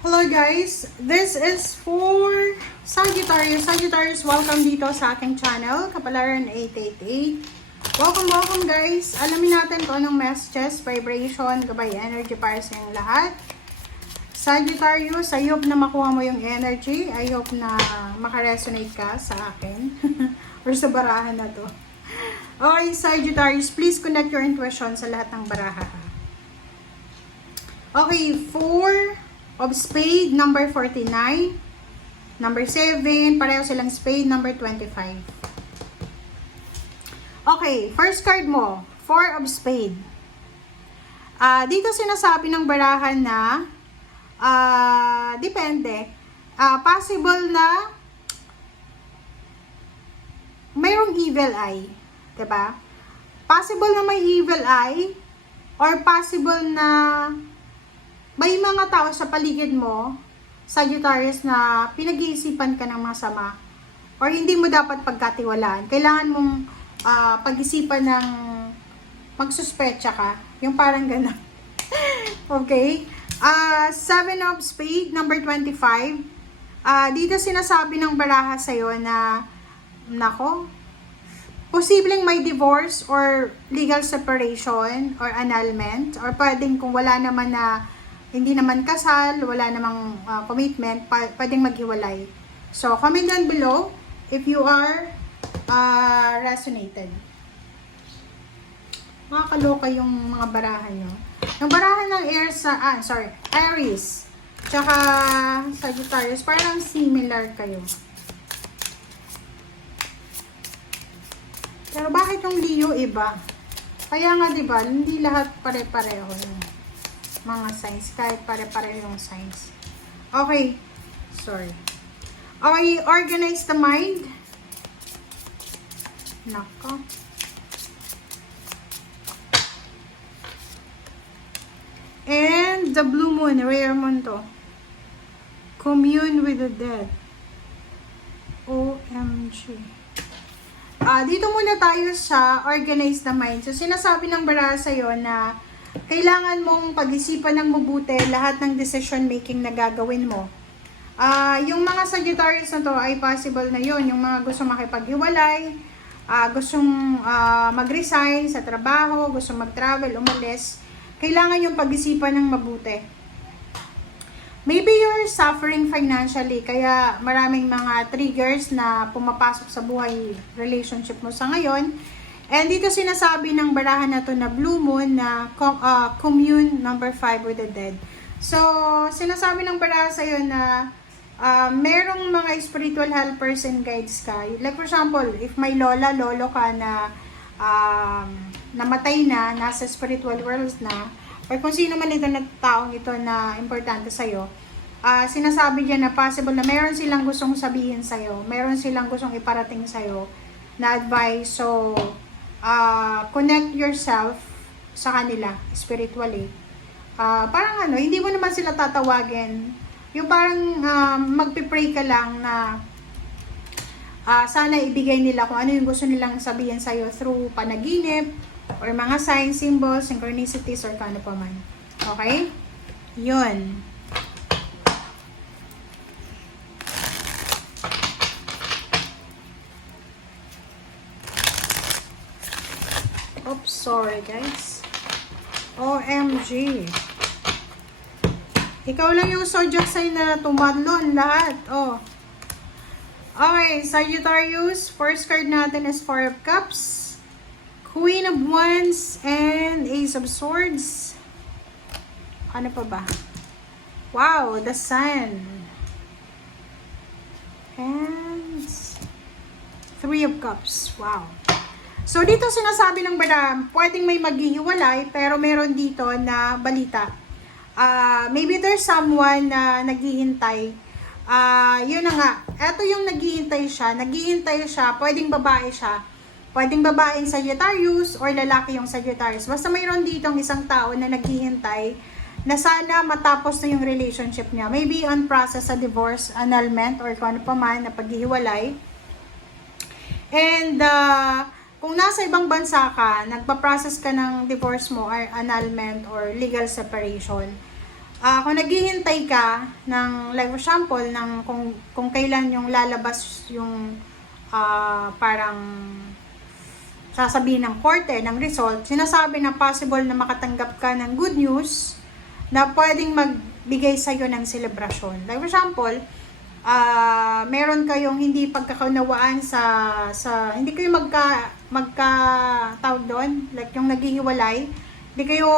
Hello guys, this is for Sagittarius. Sagittarius, welcome dito sa aking channel, Kapalaran 888. Welcome guys. Alamin natin kung anong messages, vibration, gabay energy para sa inyong lahat. Sagittarius, I hope na makuha mo yung energy. I hope na makaresonate ka sa akin or sa barahan na to. Okay, Sagittarius, please connect your intuition sa lahat ng baraha. Okay, 4 of spade, number 49. Number 7, pareho silang spade, number 25. Okay, first card mo, 4 of spade. Dito sinasabi ng barahan na, depende. Possible na mayroong evil eye. Diba? Possible na may evil eye, or possible na may mga tao sa paligid mo, Sagittarius, na pinag-iisipan ka ng masama or hindi mo dapat pagkatiwalaan. Kailangan mong pag-isipan ng magsuspecha ka. Yung parang gano'n. Okay? 7 of spade, number 25. Dito sinasabi ng baraha sa'yo na, nako, posibleng may divorce or legal separation or annulment, or pwedeng kung wala naman na hindi naman kasal, wala namang commitment, pwedeng maghiwalay. So, comment down below if you are resonated. Makakaloka yung mga barahan nyo. Yung barahan ng Aries, tsaka Sagittarius, parang similar kayo. Pero bakit yung Leo iba? Kaya nga, diba, hindi lahat pare-pareho yung mga signs, kahit pare-pareho yung signs. Okay. Sorry. Okay, organize the mind. Nako. And the blue moon, rare moon to. Commune with the dead. OMG. Dito muna tayo sa organize the mind. So, sinasabi ng baraha sa'yo na kailangan mong pag-isipan ng mabuti lahat ng decision making na gagawin mo. Yung mga Sagittarius na to ay possible na yun. Yung mga gustong makipaghiwalay, gustong mag-resign sa trabaho, gustong mag-travel, umalis. Kailangan yung pag-isipan ng mabuti. Maybe you're suffering financially, kaya maraming mga triggers na pumapasok sa buhay relationship mo sa ngayon. And dito sinasabi ng barahan na to na blue moon na commune number 5 with the dead. So, sinasabi ng barahan sa'yo na merong mga spiritual helpers and guides ka. Like for example, if may lola, lolo ka na namatay na, nasa spiritual worlds na, or kung sino man ito na taong ito na importante sa'yo, sinasabi dyan na possible na meron silang gustong sabihin sa'yo, meron silang gustong iparating sa'yo na advice. So, connect yourself sa kanila spiritually. Parang hindi mo naman sila tatawagin. Yung parang magpipray ka lang na sana ibigay nila kung ano yung gusto nilang sabihin sa'yo through panaginip or mga signs, symbols, synchronicities, or kano pa man. Okay? Yun. Oops, sorry guys. OMG. Ikaw lang yung zodiac sign na tumadlon lahat. Oh. Okay, Sagittarius. First card natin is 4 of Cups, Queen of Wands, and Ace of Swords. Ano pa ba? Wow, the Sun. And 3 of Cups. Wow. So, dito sinasabi ng barahan, pwedeng may maghihiwalay, pero meron dito na balita. Maybe there's someone na naghihintay. Yun na nga. Eto yung naghihintay siya. Pwedeng babae siya. Pwedeng babaeng Sagittarius or lalaki yung Sagittarius. Basta mayroon ditong isang tao na naghihintay na sana matapos na yung relationship niya. Maybe on process sa divorce, annulment, or kung ano pa man na paghihiwalay. And, kung nasa ibang bansa ka, nagpa-process ka ng divorce mo or annulment or legal separation, Kung naghihintay ka ng, like for example, ng kung kailan yung lalabas yung parang sasabihin ng korte ng result, sinasabi na possible na makatanggap ka ng good news na pwedeng magbigay sa'yo ng selebrasyon. Like for example, meron kayong hindi pagkakaunawaan sa hindi kayo magka tawag doon, like yung naghihiwalay, hindi kayo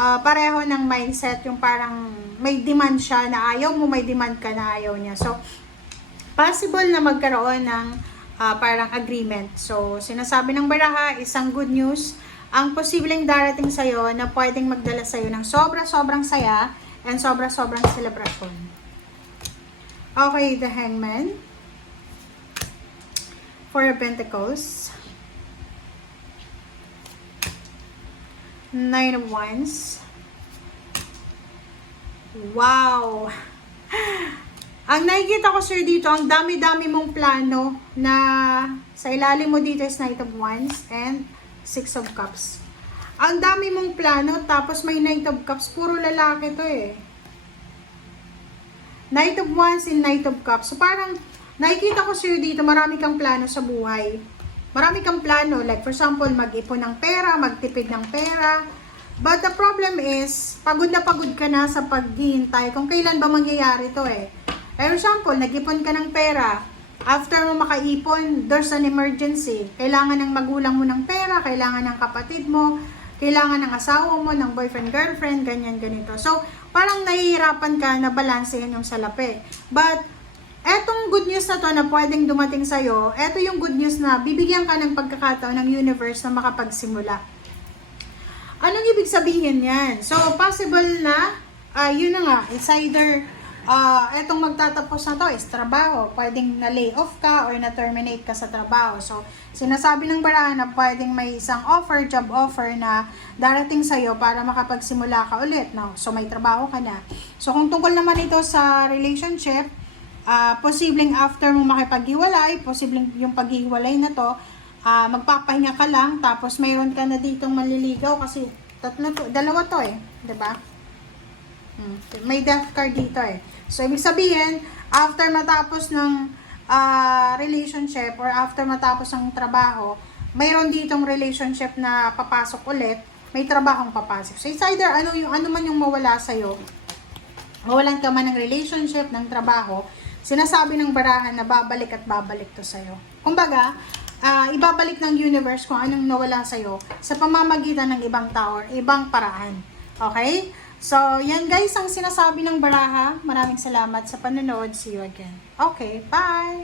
pareho ng mindset, yung parang may demand siya na ayaw mo, may demand ka na ayaw niya. So, possible na magkaroon ng parang agreement. So, sinasabi ng baraha, isang good news, ang posibleng darating sa'yo na pwedeng magdala sa'yo ng sobra-sobrang saya and sobra-sobrang celebration. Okay, the Hangman. Four of Pentacles. Nine of Wands. Wow! Ang nakikita ko, sir, dito, ang dami-dami mong plano na sa ilalim mo dito is Knight of Wands and Six of Cups. Ang dami mong plano, tapos may Knight of Cups. Puro lalaki to eh. Knight of Wands and Knight of Cups. So parang nakikita ko, sir, dito marami kang plano sa buhay. Marami kang plano, like for example, mag-ipon ng pera, magtipid ng pera. But the problem is, pagod na pagod ka na sa paghihintay kung kailan ba mangyayari to eh. For example, nag-ipon ka ng pera. After mo makaipon, there's an emergency. Kailangan ng magulang mo ng pera, kailangan ng kapatid mo, kailangan ng asawa mo, ng boyfriend, girlfriend, ganyan, ganito. So, parang nahihirapan ka na balansehin yung salapi. But, etong good news na to na pwedeng dumating sa'yo, eto yung good news na bibigyan ka ng pagkakataon ng universe na makapagsimula. Anong ibig sabihin yan? So, possible na, yun na nga, it's either, etong magtatapos na to is trabaho. Pwedeng na-lay off ka or na-terminate ka sa trabaho. So, sinasabi ng barahan na pwedeng may isang offer, job offer na darating sa'yo para makapagsimula ka ulit. No? So, may trabaho ka na. So, kung tungkol naman ito sa relationship, posibleng after mo makipaghiwalay, posibleng yung paghiwalay na to, magpapahinga ka lang, tapos mayroon ka na ditong manliligaw kasi dalawa to eh, 'di ba? May death card dito eh. So, ibig sabihin, after matapos ng relationship or after matapos ng trabaho, mayroon ditong relationship na papasok ulit, may trabahong papasok. So, it's either ano man yung mawala sa'yo, mawalan ka man ng relationship, ng trabaho, sinasabi ng barahan na babalik at babalik to sa'yo. Kumbaga, ibabalik ng universe kung anong nawala sa'yo sa pamamagitan ng ibang tao or ibang paraan. Okay? So, yan guys ang sinasabi ng baraha. Maraming salamat sa panonood. See you again. Okay, bye!